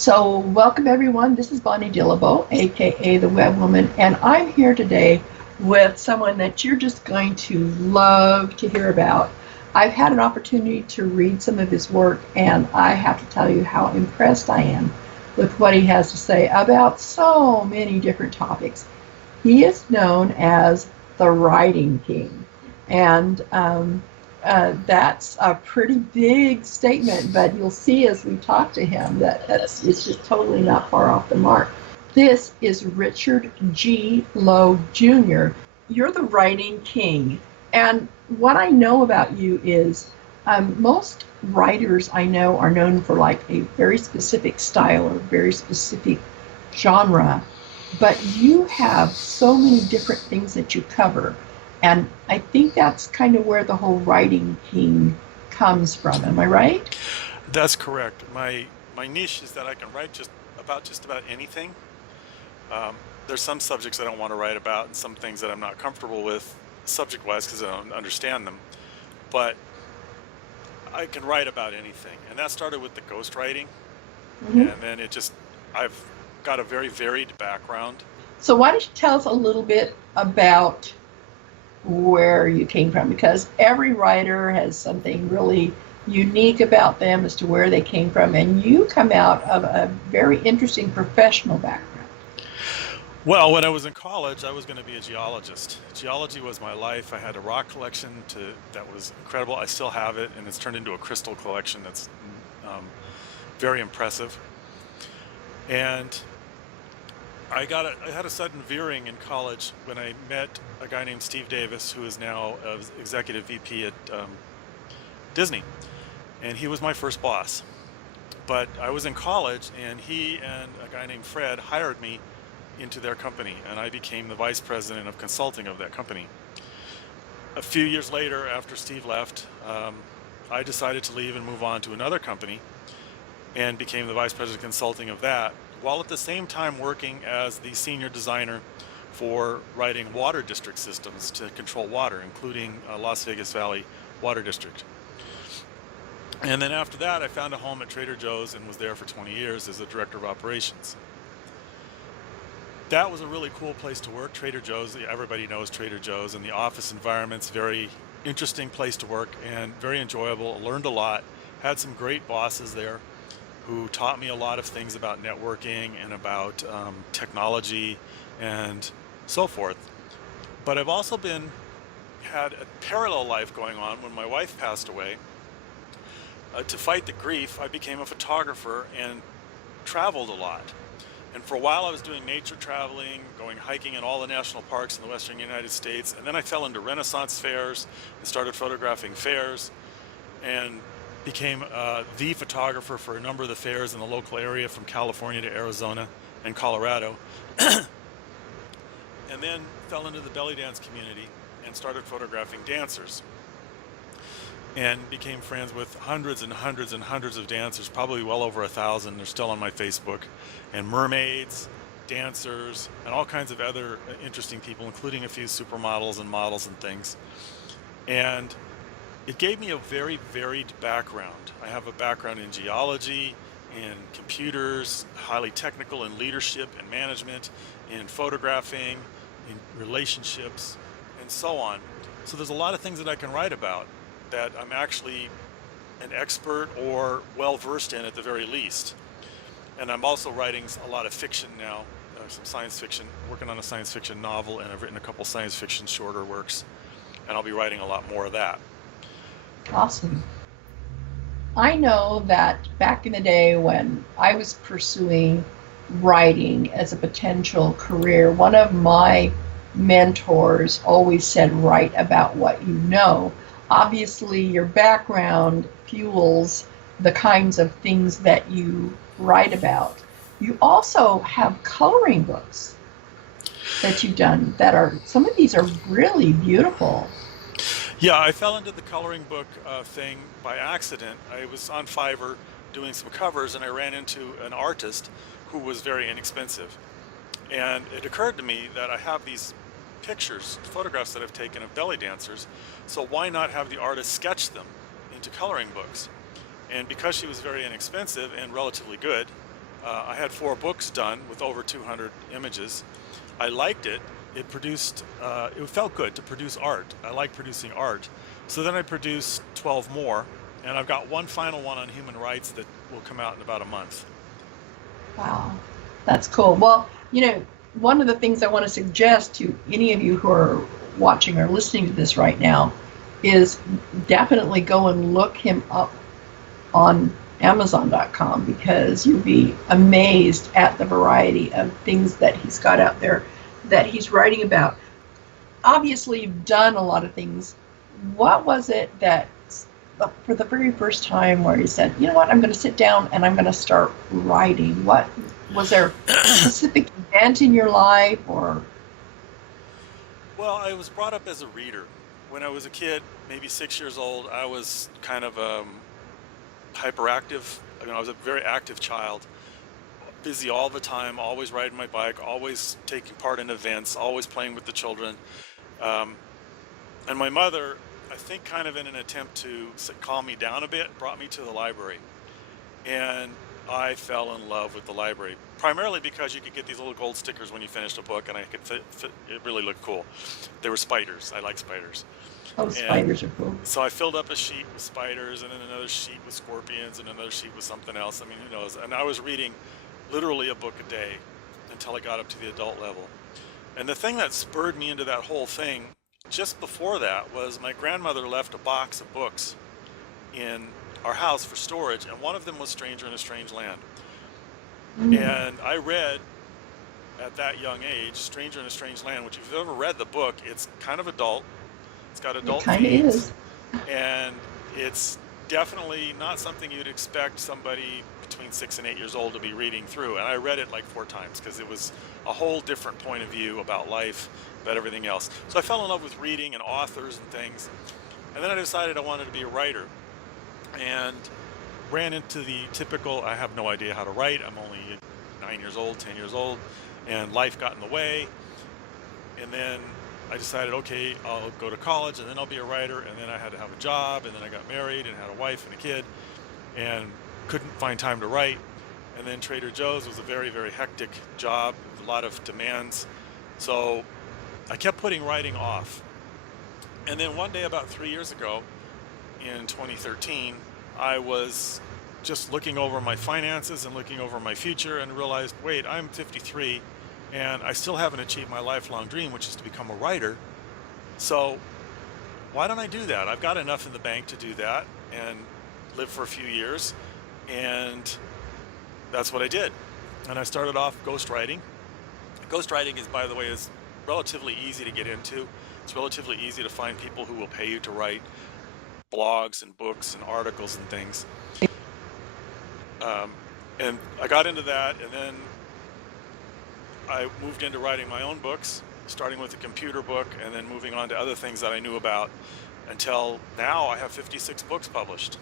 So, welcome everyone. This is Bonnie Dillabough, aka the Web Woman, and I'm here today with someone that you're just going to love to hear about. I've had an opportunity to read some of his work, and I have to tell you how impressed I am with what he has to say about so many different topics. He is known as the Writing King, and that's a pretty big statement, but you'll see as we talk to him that it's just totally not far off the mark. This is Richard G. Lowe Jr. You're the Writing King, and what I know about you is most writers I know are known for like a very specific style or very specific genre, but you have so many different things that you cover. And I think that's kind of where the whole writing king comes from. Am I right? That's correct. My niche is that I can write just about anything. There's some subjects I don't want to write about, and some things that I'm not comfortable with subject-wise because I don't understand them. But I can write about anything, and that started with the ghostwriting, Hmm. and then I've got a very varied background. So why don't you tell us a little bit about where you came from? Because every writer has something really unique about them as to where they came from, and you come out of a very interesting professional background. Well, when I was in college, I was going to be a geologist. Geology was my life. I had a rock collection that was incredible. I still have it, and it's turned into a crystal collection that's very impressive. And I had a sudden veering in college when I met a guy named Steve Davis, who is now executive VP at Disney, and he was my first boss. But I was in college, and he and a guy named Fred hired me into their company, and I became the vice president of consulting of that company. A few years later, after Steve left, I decided to leave and move on to another company and became the vice president of consulting of that, while at the same time working as the senior designer for writing water district systems to control water, including Las Vegas Valley Water District. And then after that, I found a home at Trader Joe's and was there for 20 years as a director of operations. That was a really cool place to work. Trader Joe's, everybody knows Trader Joe's, and the office environment's very interesting place to work and very enjoyable. Learned a lot, had some great bosses there who taught me a lot of things about networking and about technology and so forth. But I've also had a parallel life going on. When my wife passed away, to fight the grief, I became a photographer and traveled a lot. And for a while I was doing nature traveling, going hiking in all the national parks in the western United States. And then I fell into Renaissance fairs and started photographing fairs and became the photographer for a number of the fairs in the local area from California to Arizona and Colorado. And then fell into the belly dance community and started photographing dancers and became friends with hundreds and hundreds and hundreds of dancers, probably well over 1,000. They're still on my Facebook, and mermaids, dancers, and all kinds of other interesting people, including a few supermodels and models and things. And it gave me a very varied background. I have a background in geology, in computers, highly technical in leadership and management, in photographing, in relationships, and so on. So there's a lot of things that I can write about that I'm actually an expert or well versed in at the very least. And I'm also writing a lot of fiction now, some science fiction, working on a science fiction novel, and I've written a couple science fiction shorter works, and I'll be writing a lot more of that. Awesome. I know that back in the day when I was pursuing writing as a potential career, one of my mentors always said, write about what you know. Obviously, your background fuels the kinds of things that you write about. You also have coloring books that you've done that are, some of these are really beautiful. Yeah, I fell into the coloring book thing by accident. I was on Fiverr doing some covers, and I ran into an artist who was very inexpensive. And it occurred to me that I have these pictures, photographs that I've taken of belly dancers, so why not have the artist sketch them into coloring books? And because she was very inexpensive and relatively good, I had 4 books done with over 200 images. I liked it. It produced, it felt good to produce art. I like producing art. So then I produced 12 more, and I've got one final one on human rights that will come out in about a month. Wow, that's cool. Well, one of the things I want to suggest to any of you who are watching or listening to this right now is definitely go and look him up on Amazon.com, because you'll be amazed at the variety of things that he's got out there that he's writing about. Obviously, you've done a lot of things. What was it that, for the very first time, where you said, you know what, I'm going to sit down and I'm going to start writing? What was there, a specific event in your life, or? Well, I was brought up as a reader. When I was a kid, maybe 6 years old, I was kind of hyperactive. I mean, I was a very active child, busy all the time, always riding my bike, always taking part in events, always playing with the children. Um, and my mother, I think kind of in an attempt to calm me down a bit, brought me to the library. And I fell in love with the library, primarily because you could get these little gold stickers when you finished a book, and I could it really looked cool. They were spiders. I like spiders. Oh, And spiders are cool. so I filled up a sheet with spiders, and then another sheet with scorpions, and another sheet with something else. I mean, who knows? And I was reading literally a book a day until I got up to the adult level. And the thing that spurred me into that whole thing just before that was my grandmother left a box of books in our house for storage, and one of them was Stranger in a Strange Land. Mm, And I read at that young age Stranger in a Strange Land, which, if you've ever read the book, it's kind of adult. It's got it adult kind of themes, is. and it's definitely not something you'd expect somebody between 6 and 8 years old to be reading through. And I read it like 4 times because it was a whole different point of view about life, about everything else. So I fell in love with reading and authors and things. And then I decided I wanted to be a writer, and ran into the typical, I have no idea how to write. I'm only 9 years old, 10 years old, and life got in the way. And then I decided, okay, I'll go to college and then I'll be a writer. And then I had to have a job, and then I got married and had a wife and a kid, and couldn't find time to write. And then Trader Joe's was a very, very hectic job with a lot of demands. So I kept putting writing off. And then one day, about 3 years ago, in 2013, I was just looking over my finances and looking over my future, and realized, wait, I'm 53 and I still haven't achieved my lifelong dream, which is to become a writer. So why don't I do that? I've got enough in the bank to do that and live for a few years. And that's what I did. And I started off ghostwriting. Ghostwriting is, by the way, is relatively easy to get into. It's relatively easy to find people who will pay you to write blogs and books and articles and things. Um, and I got into that, and then I moved into writing my own books, starting with a computer book and then moving on to other things that I knew about, until now I have 56 books published.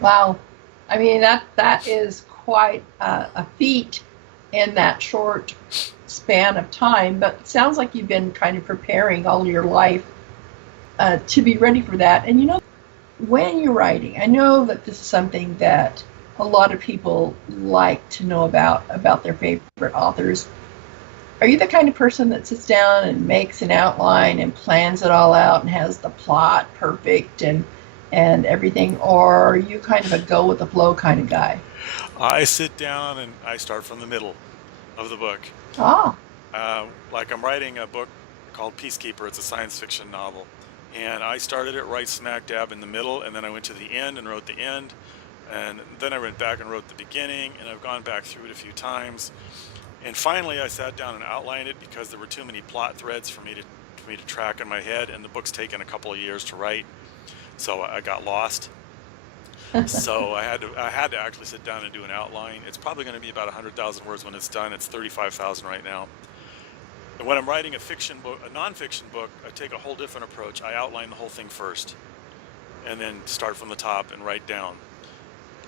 Wow. I mean, that is quite a feat in that short span of time, but it sounds like you've been kind of preparing all your life to be ready for that. And when you're writing, I know that this is something that a lot of people like to know about their favorite authors. Are you the kind of person that sits down and makes an outline and plans it all out and has the plot perfect and everything, or are you kind of a go with the flow kind of guy? I sit down and I start from the middle of the book. Ah, Like, I'm writing a book called Peacekeeper. It's a science fiction novel. And I started it right smack dab in the middle, and then I went to the end and wrote the end. And then I went back and wrote the beginning, and I've gone back through it a few times. And finally, I sat down and outlined it because there were too many plot threads for me to track in my head, and the book's taken a couple of years to write, so I got lost. So I had to actually sit down and do an outline. It's probably going to be about 100,000 words when it's done. It's 35,000 right now. And when I'm writing a fiction book, a nonfiction book, I take a whole different approach. I outline the whole thing first, and then start from the top and write down.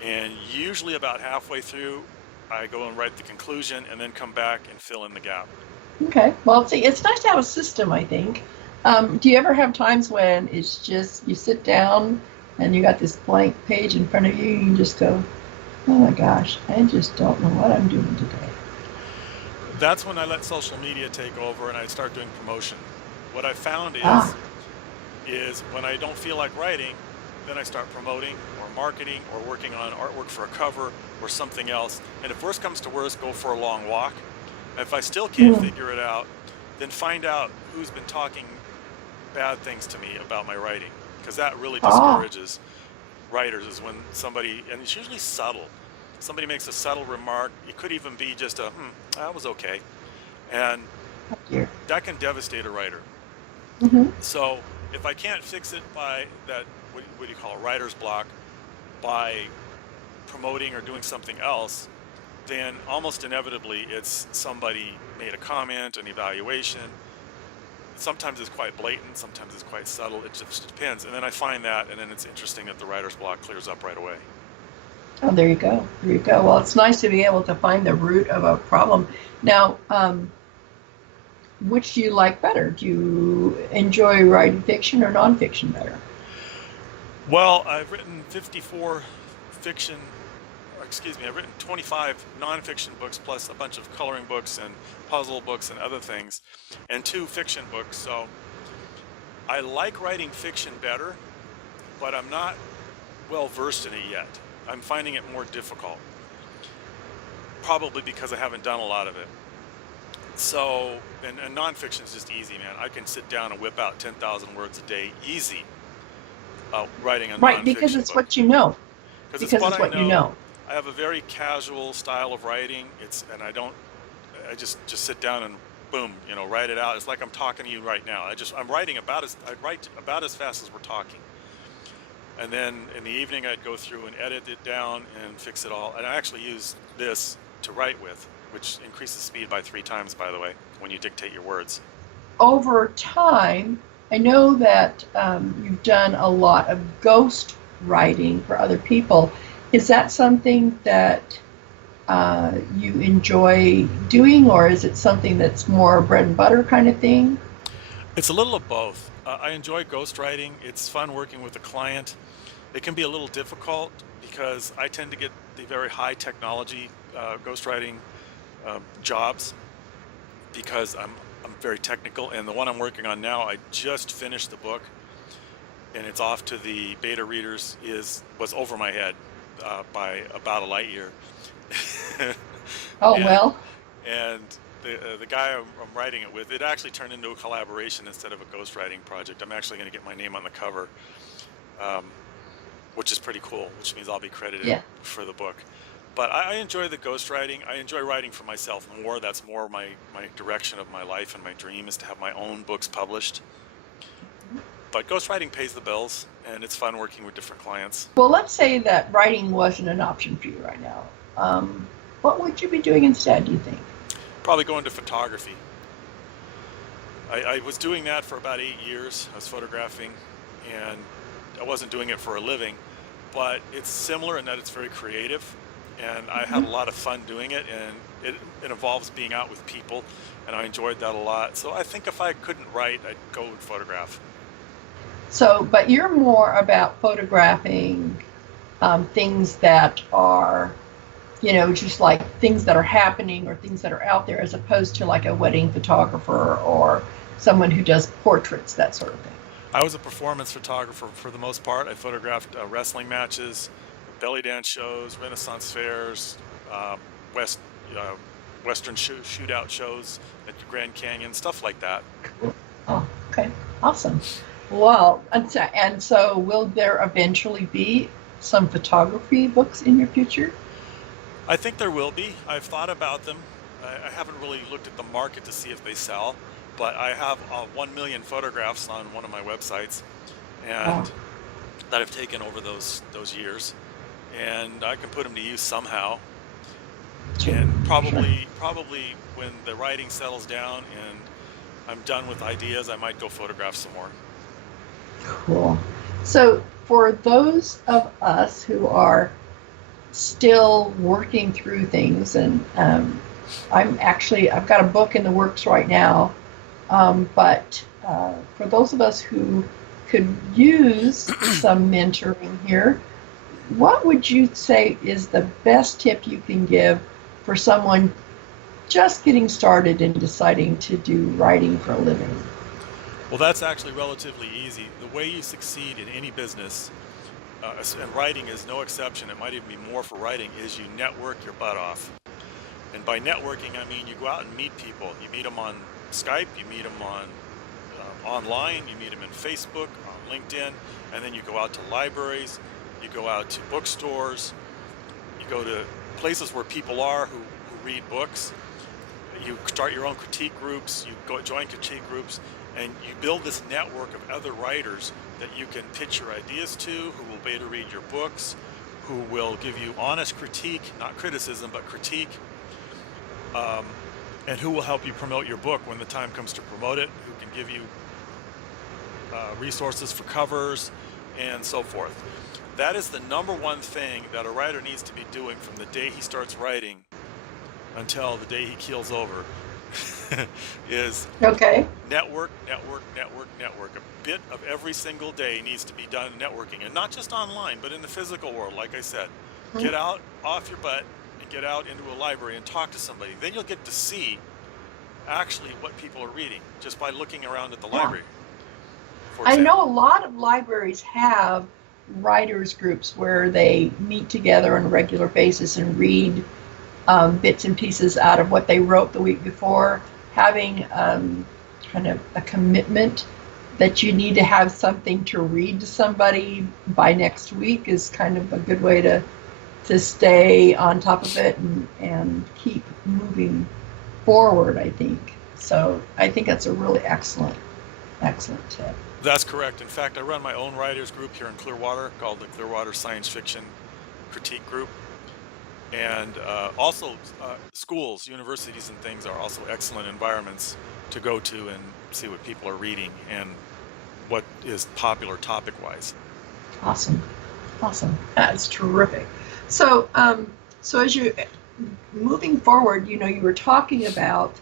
And usually about halfway through, I go and write the conclusion, and then come back and fill in the gap. okay. Well, see, it's nice to have a system, I think. Do you ever have times when it's just you sit down and you got this blank page in front of you and you just go, Oh my gosh, I just don't know what I'm doing today. That's when I let social media take over and I start doing promotion. What I found Ah, is when I don't feel like writing, then I start promoting or marketing or working on artwork for a cover or something else. And if worst comes to worst, go for a long walk. And if I still can't mm, figure it out, then find out who's been talking bad things to me about my writing, because that really ah, discourages writers. Is when somebody, and it's usually subtle, somebody makes a subtle remark. It could even be just a that was okay, and dear. that can devastate a writer. Mm-hmm. So if I can't fix it by that, what do you call it, writer's block, by promoting or doing something else, then almost inevitably it's somebody made a comment, an evaluation. Sometimes it's quite blatant, sometimes it's quite subtle. It just depends. And then I find that, and then it's interesting that the writer's block clears up right away. Oh, there you go. There you go. Well, it's nice to be able to find the root of a problem. Now, which do you like better? Do you enjoy writing fiction or nonfiction better? Well, I've written 54 fiction, or excuse me, I've written 25 nonfiction books plus a bunch of coloring books and puzzle books and other things, and 2 fiction books. So I like writing fiction better, but I'm not well versed in it yet. I'm finding it more difficult, probably because I haven't done a lot of it. So, and nonfiction is just easy, man. I can sit down and whip out 10,000 words a day, easy, writing a Right, because nonfiction it's book. what you know. Because it's Because what it's I what you know. know. I have a very casual style of writing. And I don't, I just sit down and boom, write it out. It's like I'm talking to you right now. I'm writing I write about as fast as we're talking. And then in the evening, I'd go through and edit it down and fix it all. And I actually use this to write with, which increases speed by 3 times, by the way, when you dictate your words. Over time, I know that you've done a lot of ghost writing for other people. Is that something that you enjoy doing, or is it something that's more bread and butter kind of thing? It's a little of both. I enjoy ghostwriting. It's fun working with a client. It can be a little difficult because I tend to get the very high technology ghostwriting jobs because I'm very technical. And the one I'm working on now, I just finished the book and it's off to the beta readers. Is was over my head by about a light year. Oh, and well, and the guy I'm writing it with, it actually turned into a collaboration instead of a ghostwriting project. I'm actually going to get my name on the cover, um, which is pretty cool, which means I'll be credited yeah. for the book. But I enjoy the ghostwriting. I enjoy writing for myself more. That's more my direction of my life, and my dream is to have my own books published. But ghostwriting pays the bills, and it's fun working with different clients. Well, let's say that writing wasn't an option for you right now. What would you be doing instead, do you think? Probably go into photography. I was doing that for about 8 years. I was photographing, and I wasn't doing it for a living, but it's similar in that it's very creative, and I had a lot of fun doing it, and it involves being out with people, and I enjoyed that a lot. So I think if I couldn't write, I'd go and photograph. So, but you're more about photographing things that are, just like things that are happening or things that are out there, as opposed to like a wedding photographer or someone who does portraits, that sort of thing. I was a performance photographer for the most part. I photographed wrestling matches, belly dance shows, Renaissance fairs, West uh, Western shootout shows at the Grand Canyon, stuff like that. Oh, okay, awesome. Well, and so will there eventually be some photography books in your future? I think there will be. I've thought about them. I haven't really looked at the market to see if they sell, but I have 1 million photographs on one of my websites, Oh, and that I've taken over those years, and I can put them to use somehow. sure, And sure. probably when the writing settles down and I'm done with ideas, I might go photograph some more. Cool. So, for those of us who are still working through things, and I've got a book in the works right now, but for those of us who could use some mentoring here, what would you say is the best tip you can give for someone just getting started and deciding to do writing for a living? Well, that's actually relatively easy. The way you succeed in any business, and writing is no exception, it might even be more for writing, is you network your butt off. And by networking, I mean you go out and meet people. You meet them on Skype, you meet them on online, you meet them in Facebook, on LinkedIn, and then you go out to libraries, you go out to bookstores, you go to places where people are who read books. You start your own critique groups, you go join critique groups, and you build this network of other writers that you can pitch your ideas to, who will beta read your books, who will give you honest critique, not criticism, but critique, um, and who will help you promote your book when the time comes to promote it, who can give you resources for covers, and so forth. That is the number one thing that a writer needs to be doing from the day he starts writing until the day he keels over. Is Okay. network, network, network, network. A bit of every single day needs to be done networking, and not just online, but in the physical world. Like I said, get out off your butt and get out into a library and talk to somebody. Then you'll get to see actually what people are reading just by looking around at the library, for I example. know a lot of libraries have writers groups where they meet together on a regular basis and read bits and pieces out of what they wrote the week before. Having kind of a commitment that you need to have something to read to somebody by next week is kind of a good way to stay on top of it and keep moving forward, I think. So I think that's a really excellent tip. That's correct. In fact, I run my own writers group here in Clearwater called the Clearwater Science Fiction Critique Group. And also schools, universities and things are also excellent environments to go to and see what people are reading and what is popular topic-wise. Awesome. That's terrific. So, so as you moving forward, you were talking about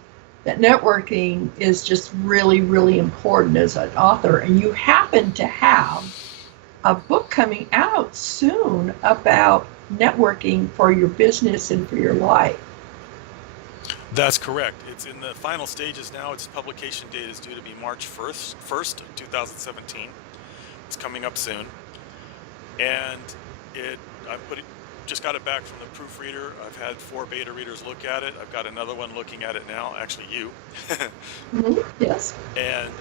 that networking is just really, really important as an author, and you happen to have a book coming out soon about networking for your business and for your life. That's correct. It's in the final stages now. Its publication date is due to be March 1st, 2017. It's coming up soon. And just got it back from the proofreader. I've had 4 beta readers look at it. I've got another one looking at it now, actually you. Yes. And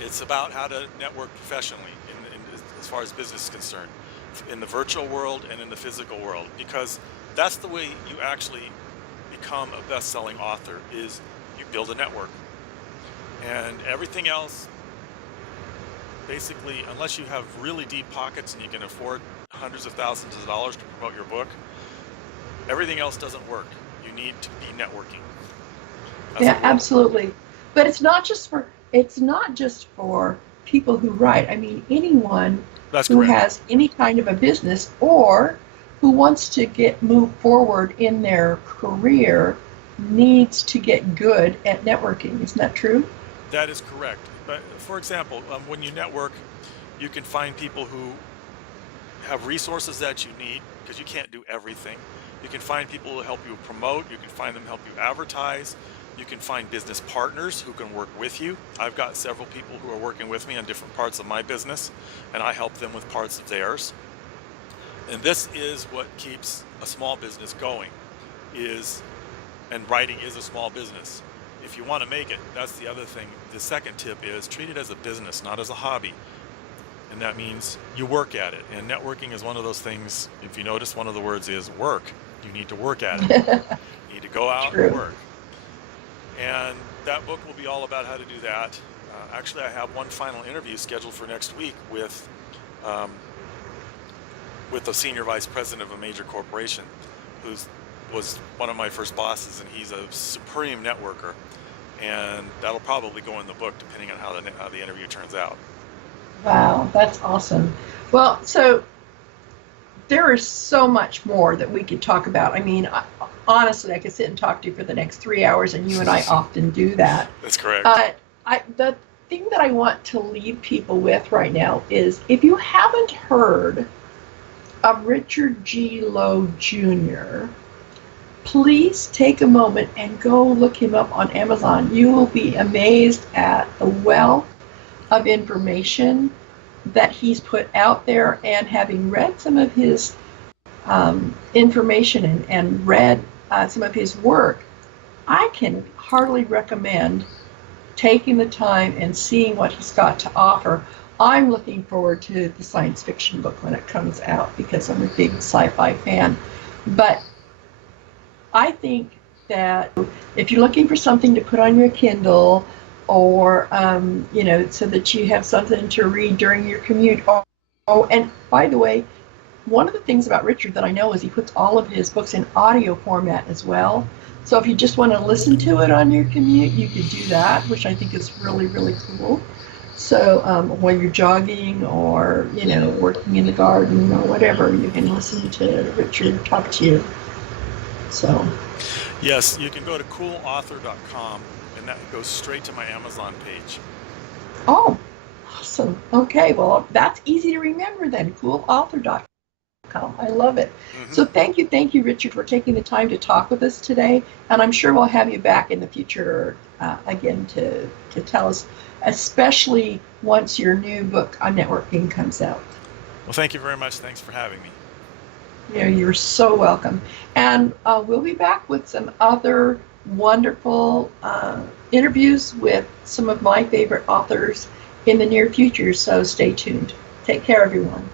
it's about how to network professionally as far as business is concerned, in the virtual world and in the physical world, because that's the way you actually become a best-selling author, is you build a network. And everything else, basically, unless you have really deep pockets and you can afford hundreds of thousands of dollars to promote your book, everything else doesn't work. You need to be networking. Yeah, absolutely. But it's not just for people who write. I mean, anyone who has any kind of a business or who wants to move forward in their career needs to get good at networking. Isn't that true? That is correct. But for example, when you network, you can find people who have resources that you need, because you can't do everything. You can find people who help you promote. You can find them help you advertise. You can find business partners who can work with you. I've got several people who are working with me on different parts of my business, and I help them with parts of theirs. And this is what keeps a small business going, and writing is a small business. If you want to make it, that's the other thing. The second tip is treat it as a business, not as a hobby. And that means you work at it. And networking is one of those things, if you notice, one of the words is work. You need to work at it. You need to go out and work. And that book will be all about how to do that. Actually, I have one final interview scheduled for next week with the senior vice president of a major corporation, who was one of my first bosses, and he's a supreme networker. And that'll probably go in the book, depending on how the interview turns out. Wow, that's awesome. Well, so there is so much more that we could talk about. I mean, honestly, I could sit and talk to you for the next 3 hours, and you and I often do that. That's correct. The thing that I want to leave people with right now is, if you haven't heard of Richard G. Lowe Jr., please take a moment and go look him up on Amazon. You will be amazed at the wealth of information that he's put out there, and having read some of his information and read some of his work, I can heartily recommend taking the time and seeing what he's got to offer. I'm looking forward to the science fiction book when it comes out because I'm a big sci-fi fan. But I think that if you're looking for something to put on your Kindle, or so that you have something to read during your commute. Oh, and by the way, one of the things about Richard that I know is he puts all of his books in audio format as well. So if you just want to listen to it on your commute, you could do that, which I think is really, really cool. So while you're jogging or, working in the garden or whatever, you can listen to Richard talk to you. So. Yes, you can go to coolauthor.com, and that goes straight to my Amazon page. Oh, awesome. Okay, well, that's easy to remember then, coolauthor.com. I love it. Mm-hmm. So thank you, Richard, for taking the time to talk with us today. And I'm sure we'll have you back in the future again to tell us, especially once your new book on networking comes out. Well, thank you very much. Thanks for having me. You're so welcome. And we'll be back with some other wonderful interviews with some of my favorite authors in the near future. So stay tuned. Take care, everyone.